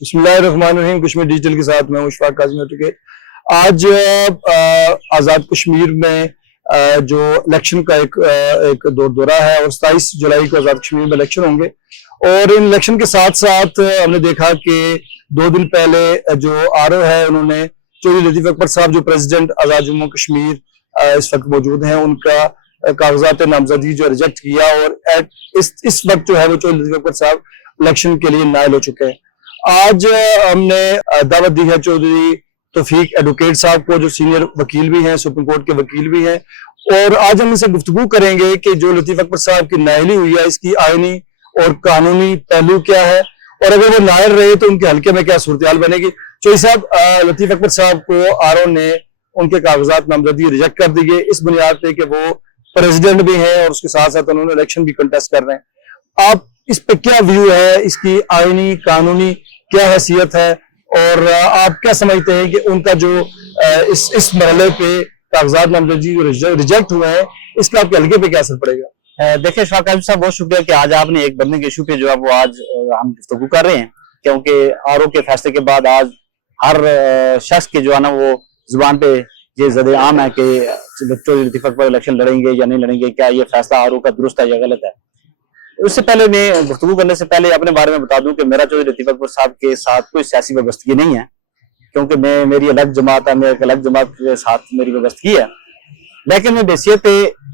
बिस्मिल्लाहिर्रहमानिर्रहीम। कश्मीर डिजिटल के साथ मैं मुशफाक काज़मी के आज आज़ाद कश्मीर में जो इलेक्शन का एक दौरा है और 27 जुलाई को आज़ाद कश्मीर में इलेक्शन होंगे। और इन इलेक्शन के साथ साथ हमने देखा कि 2 दिन पहले जो आरओ है उन्होंने चौधरी लतीफ अकबर साहब जो प्रेसिडेंट आज़ाद जम्मू कश्मीर इस वक्त मौजूद हैं उनका कागजात नामजदगी जो रिजेक्ट किया और इस वक्त जो है वो चौधरी लतीफ अकबर साहब इलेक्शन के लिए नाइल हो चुके हैं। आज हमने दावत दी है चौधरी तौफीक एडवोकेट साहब को जो सीनियर वकील भी हैं, सुप्रीम कोर्ट के वकील भी हैं, और आज हम इनसे गुफ्तगू करेंगे कि जो लतीफ अकबर साहब की नाइली हुई है इसकी आईनी और कानूनी पहलू क्या है और अगर वो नाइल रहे तो उनके हल्के में क्या सूरत बनेगी। चौधरी साहब, लतीफ अकबर साहब को आरओ ने उनके कागजात नामजदगी रिजेक्ट कर दिए इस बुनियाद पे कि वो प्रेसिडेंट भी हैं और उसके साथ साथ उन्होंने इलेक्शन भी कंटेस्ट कर रहे हैं। आप इस पे क्या व्यू है, इसकी आईनी कानूनी क्या हैसियत है और आप क्या समझते हैं कि उनका जो इस मरहले पे कागजात नामजदगी रिजेक्ट हुए हैं इसका आपके हल्के पे क्या असर पड़ेगा? देखिए शफाक काज़मी साहब, बहुत शुक्रिया कि आज आपने एक बर्निंग इशू पे जो है वो आज हम गुफ्तगू कर रहे हैं, क्योंकि आरओ के फैसले के बाद आज हर शख्स के जो है ना वो जुबान पे ये ज़द आम है कि चौधरी लतीफ अकबर इलेक्शन लड़ेंगे या नहीं लड़ेंगे, क्या ये फैसला आरओ का दुरुस्त है या गलत है। उससे पहले मैं गुफ्तगू करने से पहले अपने बारे में बता दूं कि मेरा चौधरी लतीफ अकबर साहब के साथ कोई सियासी वाबस्तगी नहीं है, क्योंकि मेरी अलग जमात है, मैं एक अलग जमात के साथ मेरी वाबस्तगी है। लेकिन मैं हैसियत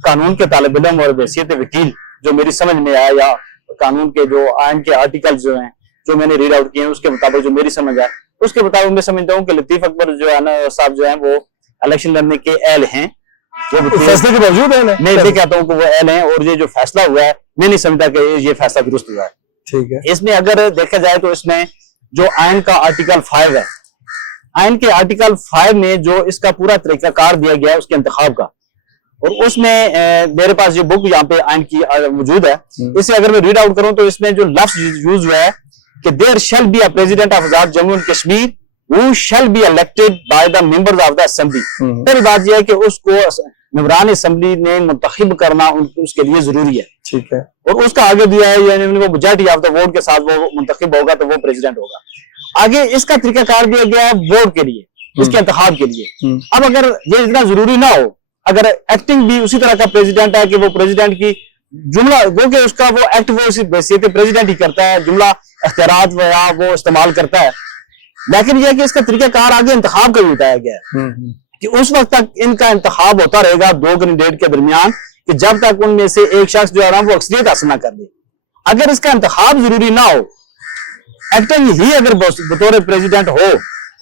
कानून के तालिब इल्म और हैसियत वकील जो मेरी समझ में आया या कानून के जो आइन के आर्टिकल जो हैं जो मैंने रीड आउट किए हैं उसके मुताबिक जो मेरी समझ है उसके मुताबिक मैं समझता हूँ कि लतीफ अकबर जो है ना साहब जो है वो इलेक्शन लड़ने के अहल हैं। वो फैसले के बावजूद है मैं ये कहता हूँ कि वो अहल हैं और ये जो फैसला हुआ है मैं नहीं समझता कि ये फैसला दुरुस्त हुआ है। ठीक है, इसमें अगर देखा जाए तो इसमें जो आइन का आर्टिकल 5 है, आइन के आर्टिकल 5 में जो इसका पूरा तरीकाकार दिया गया है उसके इंतखाब का, और उसमें मेरे पास ये बुक यहाँ पे आइन की मौजूद है, इसे अगर मैं रीड आउट करूं तो इसमें जो लफ्ज यूज हुआ है कि there shall be a president of Azad Jammu and Kashmir who shall be elected by the members of the assembly. पहली बात यह है कि उसको मेंबरान असेंबली ने मुंतखब करना उसके लिए जरूरी है। ठीक है, और उसका आगे दिया है यानी वो मेजॉरिटी ऑफ द वोट के साथ वो मुंतखब होगा तो वो प्रेसिडेंट होगा। आगे इसका तरीकाकार दिया गया है वोट के लिए, इसके इंतखाब के लिए। अब अगर ये इतना जरूरी ना हो, अगर एक्टिंग भी उसी तरह का प्रेसिडेंट है कि वो प्रेसिडेंट की जुमला गो के उसका वो एक्ट वो उसी हैसियत प्रेसिडेंट ही करता है, जुमला अख्तियारात वो इस्तेमाल करता है, लेकिन यह कि इसका तरीकाकार आगे इंतखाब का भी बताया गया है कि उस वक्त तक इनका इंतखाब होता रहेगा 2 कैंडिडेट के दरमियान कि जब तक उनमें से एक शख्स जो है ना वो अक्सरियत हासिल ना कर ले। अगर इसका इंतखाब जरूरी ना हो, एक्टिंग ही अगर बतौर प्रेसिडेंट हो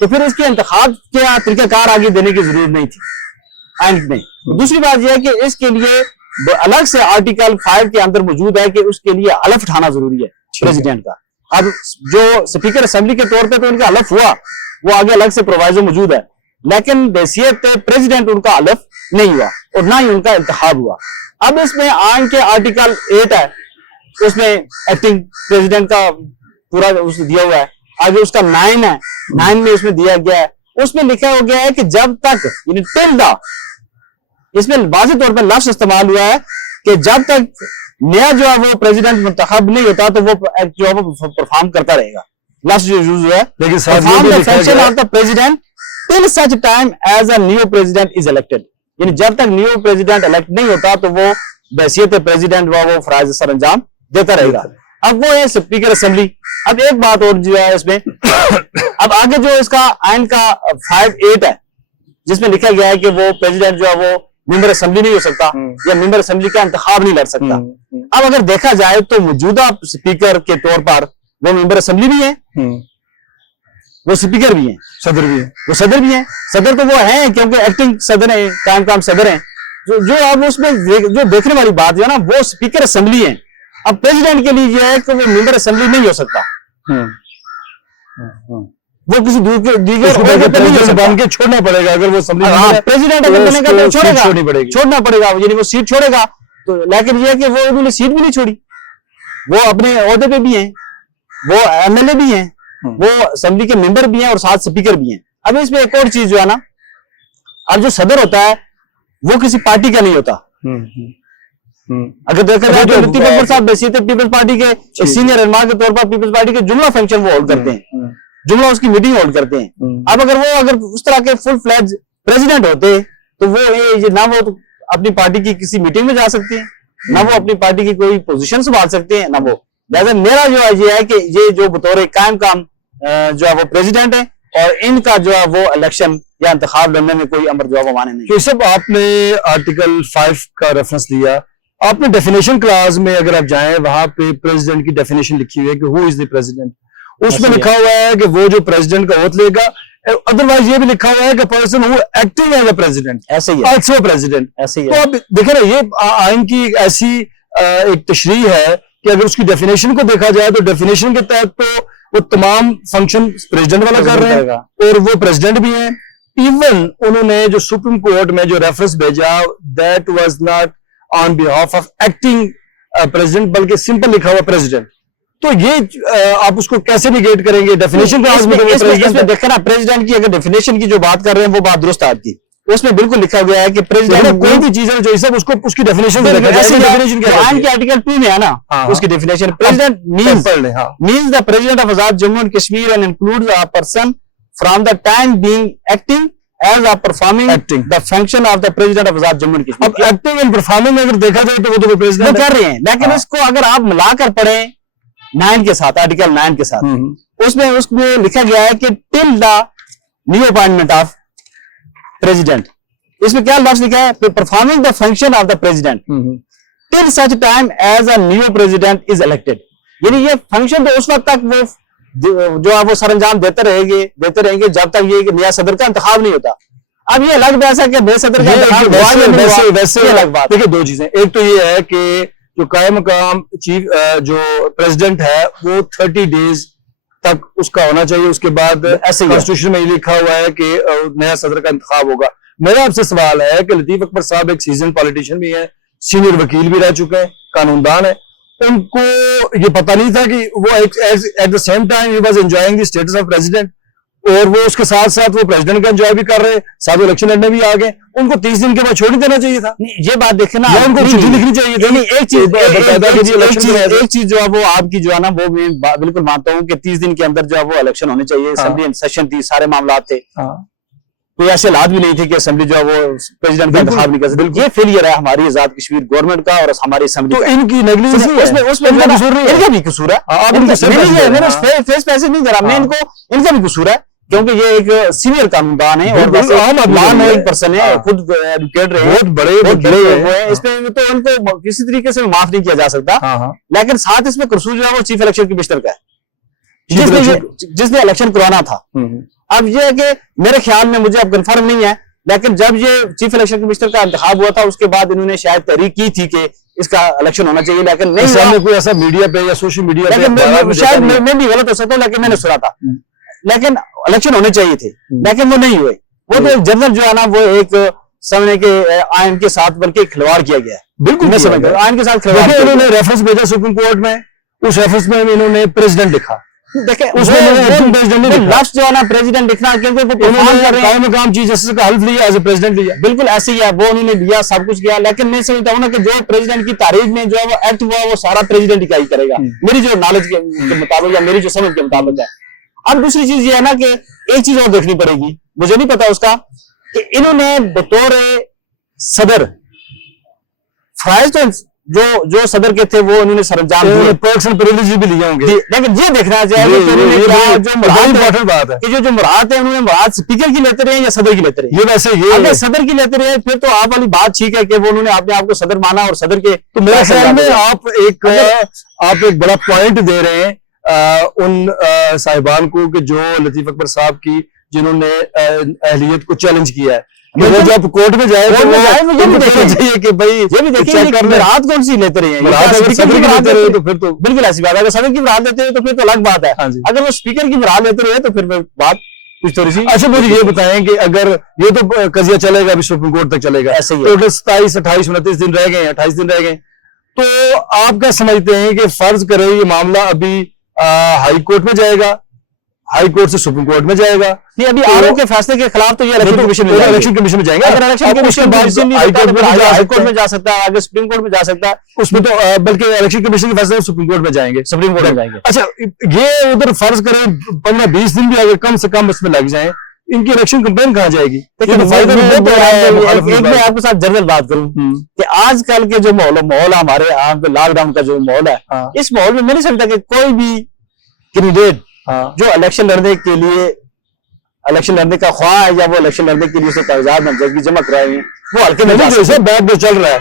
तो फिर इसके इंतखाब के तरीकाकार आगे देने की जरूरत नहीं थी आइन में। दूसरी बात यह है कि इसके लिए अलग से आर्टिकल 5 के अंदर मौजूद है कि उसके लिए हलफ उठाना जरूरी है प्रेसिडेंट का। अब जो स्पीकर असेंबली के तौर पे तो उनका हलफ हुआ, वो आगे अलग से प्रोवाइजो मौजूद है, लेकिन हैसियत प्रेसिडेंट उनका हलफ नहीं हुआ और ना ही उनका इंतखाब हुआ। अब इसमें आइन के आर्टिकल 8 है, उसमें एक्टिंग प्रेसिडेंट का पूरा दिया हुआ है। आगे उसका 9 है, 9 में उसमें दिया गया है, उसमें लिखा हो गया है कि जब तक यानी टिल द, इसमें वाज़ेह तौर पर लफ्ज इस्तेमाल हुआ है कि जब तक नया जो है वो प्रेसिडेंट मुंतखब नहीं होता तो वो जो है वो परफॉर्म करता रहेगा। लफ्ज जो यूज हुआ है, लेकिन function of the president till such time as a new president is elected, यानी जब तक न्यू प्रेसिडेंट इलेक्ट नहीं होता तो वो हैसियत प्रेसिडेंट वो फराइज सर अंजाम देता रहेगा। अब वो है स्पीकर असेंबली। अब एक बात और जो है इसमें अब आगे जो इसका आइन का 5(8) है जिसमें लिखा गया है कि वो प्रेसिडेंट जो है वो मेंबर असेंबली नहीं हो सकता या मेंबर असेंबली का इंतखाब नहीं लड़ सकता। अब अगर देखा जाए तो मौजूदा स्पीकर के तौर पर वो मेंबर असेंबली भी है, वो स्पीकर भी है, सदर भी है, वो सदर भी है। सदर तो वो है क्योंकि एक्टिंग सदर है, काम सदर है। जो अब उसमें जो देखने वाली बात है ना वो स्पीकर असेंबली है। अब प्रेसिडेंट के लिए यह है कि वो मेंबर असेंबली नहीं हो सकता, वो किसी दूसरे बन के छोड़ना पड़ेगा। अगर वो प्रेसिडेंट अगर बनेगा तो छोड़ना पड़ेगा, यानी वो सीट छोड़ेगा। तो लेकिन ये है कि वो उन्होंने सीट भी नहीं छोड़ी, वो अपने ओहदे पे भी हैं, वो एमएलए भी हैं, वो असेंबली के मेंबर भी हैं और साथ स्पीकर भी हैं। अब इसमें एक और चीज जो है ना, अब जो सदर होता है वो किसी पार्टी का नहीं होता। अगर देखा जाए तो लतीफ अकबर साहब हैसियत पीपल्स पार्टी के सीनियर रहनुमा के तौर पर पीपल्स पार्टी के जुमला फंक्शन वो होल्ड करते हैं। जुमला उसकी मीटिंग होल्ड करते हैं। अब अगर उस तरह के फुल फ्लैज प्रेसिडेंट होते तो वो ये ना वो तो अपनी पार्टी की किसी मीटिंग में जा सकते हैं, ना वो अपनी पार्टी की कोई पोजीशन संभाल सकते हैं, ना वो। लिहाजा मेरा जो है ये है कि ये जो बतौर कायम काम जो है वो प्रेसिडेंट है और इनका जो है वो इलेक्शन या इंतखाब लड़ने में कोई अमर जो है वो माने नहीं। तो सब आपने आर्टिकल 5 का रेफरेंस दिया, आपने डेफिनेशन क्लास में अगर आप जाएं वहां पे प्रेसिडेंट की डेफिनेशन लिखी हुई है कि हु इज द प्रेसिडेंट, उसमें लिखा हुआ है कि वो जो प्रेसिडेंट का ओथ लेगा। अदरवाइज ये भी लिखा हुआ है कि person who acting as a president, ऐसे ही है, आल्सो प्रेसिडेंट। ऐसे ही तो अब देखें ना, ये आइन की ऐसी एक तशरीह है कि अगर उसकी डेफिनेशन को देखा जाए तो डेफिनेशन के तहत तो वो तमाम फंक्शन प्रेसिडेंट वाला कर रहे हैं और वो प्रेसिडेंट भी हैं। इवन उन्होंने जो सुप्रीम कोर्ट में जो रेफरेंस भेजा, that was not on behalf of acting president, बल्कि सिंपल लिखा हुआ प्रेसिडेंट। तो ये आप उसको कैसे निगेट करेंगे? डेफिनेशन इसमें देखा ना, प्रेसिडेंट की अगर डेफिनेशन की जो बात कर रहे हैं वो बात दुरुस्त आपकी, उसमें बिल्कुल लिखा गया है कि प्रेसिडेंट कोई भी चीज है जो सब उसको उसकी डेफिनेशन आर्टिकल 2 में है ना, उसकी definition president means the president of Azad Jammu and Kashmir and includes a person from the time being acting as or performing the function of the president of Azad Jammu and Kashmir. अब एक्टिंग एंड परफॉर्मिंग अगर देखा जाए तो वो तो प्रेसिडेंट कर रहे हैं, लेकिन इसको अगर आप मिलाकर पढ़ें 9 के साथ, आर्टिकल 9 के साथ, उसमें लिखा गया है कि till the new appointment of president, इसमें क्या लफ्ज लिखा है? Performing the function of the president till such time as a new president is elected. यानी ये फंक्शन तो उस वक्त तक वो जो है वो सरंजाम देते रहेंगे जब तक ये नया सदर का इंतखाब नहीं होता। अब ये अलग बात है कि नए सदर का वैसे अलग बात। देखिए दो चीजें, एक तो ये है कि जो कायम मकाम चीफ जो प्रेसिडेंट है वो 30 डेज तक उसका होना चाहिए, उसके बाद ऐसे कॉन्स्टिट्यूशन में लिखा हुआ है कि नया सदर का इंतखाब होगा। मेरा आपसे सवाल है कि लतीफ अकबर साहब एक सीजन पॉलिटिशियन भी है, सीनियर वकील भी रह चुके हैं, कानूनदान है, उनको ये पता नहीं था कि वो at the same time he was enjoying the status of president, और वो उसके साथ साथ वो प्रेसिडेंट का एंजॉय भी कर रहे, साथ इलेक्शन लड़ने भी आ गए। उनको 30 दिन के बाद छोड़ देना चाहिए था। ये बात देखे ना, उनको चिट्ठी लिखनी चाहिए थी। एक चीज जो है वो आपकी जो है ना वो मैं बिल्कुल मानता हूँ कि 30 दिन के अंदर जो है वो इलेक्शन होने चाहिए। असेंबली सेशन थी, सारे मामला थे, कोई ऐसे हालात भी नहीं थे कि असेंबली जो है वो प्रेसिडेंट का इंतखाब नहीं कर सकती। ये फेलियर है हमारी आजाद कश्मीर गवर्नमेंट का और हमारी असेंबली। तो इनकी नेगलिजेंस उसमें इनका भी कसूर है। मैंने फेस पैसे नहीं करा, मैं इनका भी कसूर है, क्योंकि ये एक सीनियर कानूनदान है और एक पर्सन है, खुद एडवोकेट रहे, बहुत बड़े हुए हैं। इसमें तो उनको किसी तरीके से माफ नहीं किया जा सकता। लेकिन साथ इसमें कसूर जो है वो चीफ इलेक्शन कमिश्नर का है, जिसने इलेक्शन करवाना था। अब ये है कि मेरे ख्याल में, मुझे अब कंफर्म नहीं है, लेकिन जब ये चीफ इलेक्शन कमिश्नर का इंतखाब हुआ था उसके बाद इन्होंने शायद तहरीक की थी कि इसका इलेक्शन होना चाहिए, लेकिन नहीं हुआ। कोई ऐसा मीडिया पे या सोशल मीडिया पे शायद मैं भी गलत हो सकता हूँ, लेकिन मैंने सुना था, लेकिन इलेक्शन होने चाहिए थे, लेकिन वो नहीं हुए। वो तो जनरल जो है ना वो एक समझने के आयन के साथ बल्कि खिलवाड़ किया गया है। बिल्कुल मैं समझ गया, आयन के साथ खिलवाड़। उन्होंने रेफरेंस भेजा सुप्रीम कोर्ट में, उस रेफरेंस में इन्होंने प्रेसिडेंट लिखा। देखें उसमें लफ्ज जो है ना प्रेसिडेंट लिखना, क्योंकि वो काम चीफ जस्टिस का हल्फ लिया, एज ए प्रेसिडेंट लिया। बिल्कुल ऐसे ही है, वो उन्होंने लिया, सब कुछ किया, लेकिन मैं समझता हूँ ना कि जो प्रेसिडेंट की तारीफ में जो है वो एक्ट हुआ वो सारा प्रेसिडेंट ही करेगा, मेरी जो नॉलेज के मुताबिक या मेरी जो समझ के मुताबिक है। अब दूसरी चीज ये है ना कि एक चीज और देखनी पड़ेगी, मुझे नहीं पता उसका, कि इन्होंने बतौर सदर फराइज तो जो सदर के थे वो उन्होंने सरंजाम दिए, पर्सनल प्रिविलेज भी लिए होंगे, लेकिन ये देखना चाहिए कि जो मुराद है उन्होंने मुराद स्पीकर की लेते रहे या सदर की लेते रहे। ये वैसे अगर सदर की लेते रहे फिर तो आप वाली बात ठीक है कि वो उन्होंने अपने आप को सदर माना और सदर के। तो मेरे ख्याल में आप एक बड़ा पॉइंट दे रहे हैं उन साहिबान को कि जो लतीफ अकबर साहब की जिन्होंने अहलियत को चैलेंज किया है, वो जब कोर्ट में जाए तो ये भी देखना चाहिए कि भाई ये भी देखिए रात कौन सी लेते रहे हैं, तो फिर तो बिल्कुल ऐसी बात है। अगर सदर की मुराद लेते रहे तो फिर तो अलग बात है, अगर वो स्पीकर की मुराद लेते रहे तो फिर बात कुछ थोड़ी सी। अच्छा मुझे ये बताएं कि अगर ये तो कजिया चलेगा अभी सुप्रीम कोर्ट तक चलेगा, ऐसे ही 27, 28, 29 दिन रह गए, 28 दिन रह गए, तो आप क्या समझते हैं कि फर्ज करें ये मामला अभी हाई कोर्ट में जाएगा, हाई कोर्ट से सुप्रीम कोर्ट में जाएगा। नहीं, अभी आरओ के फैसले के खिलाफ तो ये इलेक्शन कमीशन में जाएंगे। इलेक्शन कमीशन में जाएंगे। अगर इलेक्शन कमीशन हाई कोर्ट में जा सकता है, आगे सुप्रीम कोर्ट में जा सकता है, उसमें तो बल्कि इलेक्शन कमीशन के फैसले सुप्रीम कोर्ट में जाएंगे। सुप्रीम कोर्ट में जाएंगे। अच्छा, ये उधर फर्ज करें 15-20 दिन भी अगर कम से कम इसमें लग जाए, इनकी इलेक्शन कंपेन कहाँ जाएगी? एक मैं आपके साथ जनरल बात करूं कि आजकल के जो माहौल है हमारे यहाँ पे, लॉकडाउन का जो माहौल है, इस माहौल में मैं नहीं समझता कि कोई भी कैंडिडेट जो इलेक्शन लड़ने के लिए, इलेक्शन लड़ने का ख्वाह है या वो इलेक्शन लड़ने के लिए उसने कागजात नामजदगी जमा कराए हैं, वो हल्के में बैक डोर चल रहा है,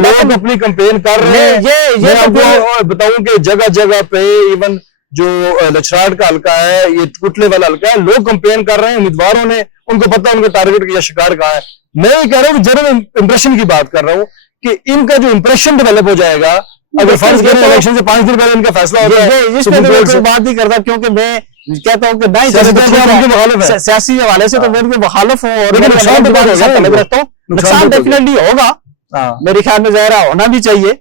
लोग अपनी कंपेन कर रहे हैं। ये आपको बताऊं कि जगह जगह पे इवन जो लछराट का हल्का है, ये कुटले वाला हल्का है, लोग कंपेन कर रहे हैं उम्मीदवारों ने, उनको पता है उनका टारगेट या शिकार कहाँ है। मैं ये कह रहा हूँ, जनरल इंप्रेशन की बात कर रहा हूँ कि इनका जो इंप्रेशन डेवलप हो जाएगा, अगर फर्ज करें इलेक्शन से 5 दिन पहले इनका फैसला होता है, इस पे कोई बात नहीं करता, क्योंकि मैं कहता हूँ कि सियासी हवाले से तो मैं उनके मुखालिफ हूँ और नुकसान डेफिनेटली होगा। मेरे ख्याल में ज़ाहिर होना भी चाहिए,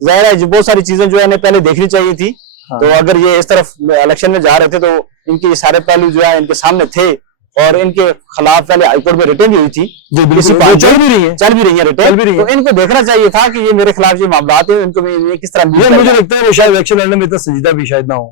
ज़ाहिर है बहुत सारी चीजें जो है पहले देखनी चाहिए थी। तो अगर ये इस तरफ इलेक्शन में जा रहे थे तो इनके सारे पहलू जो है इनके सामने थे और इनके खिलाफ पहले हाईकोर्ट में रिटर्न भी हुई थी, जो चल भी रही है रिटर्न, तो इनको देखना चाहिए था कि ये मेरे खिलाफ ये मामला है, इनको ये किस तरह। मुझे लगता है वो शायद इलेक्शन लड़ने में इतना संजीदा भी शायद ना हो।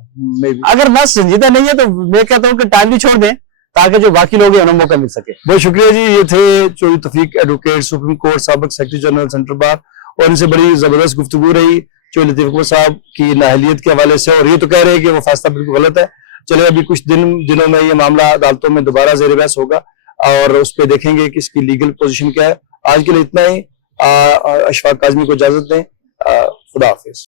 अगर ना संजीदा नहीं है तो मैं कहता हूँ कि टाइम भी छोड़ दें ताकि जो बाकी लोग हैं उन्हें मौका मिल सके। बहुत शुक्रिया जी। ये थे चौधरी तौफीक एडवोकेट, सुप्रीम कोर्ट साबिक सेक्रेटरी जनरल सेंट्रल बार, और इनसे बड़ी जबरदस्त गुफ्तगू रही चौधरी तौफीक साहब की नाअहलियत के हवाले से, और ये तो कह रहे हैं कि वो फैसला बिल्कुल गलत है। चले अभी कुछ दिनों में ये मामला अदालतों में दोबारा ज़ेर बहस होगा और उस पर देखेंगे कि इसकी लीगल पोजीशन क्या है। आज के लिए इतना ही। अशफाक काज़मी को इजाजत दें। खुदा हाफिज।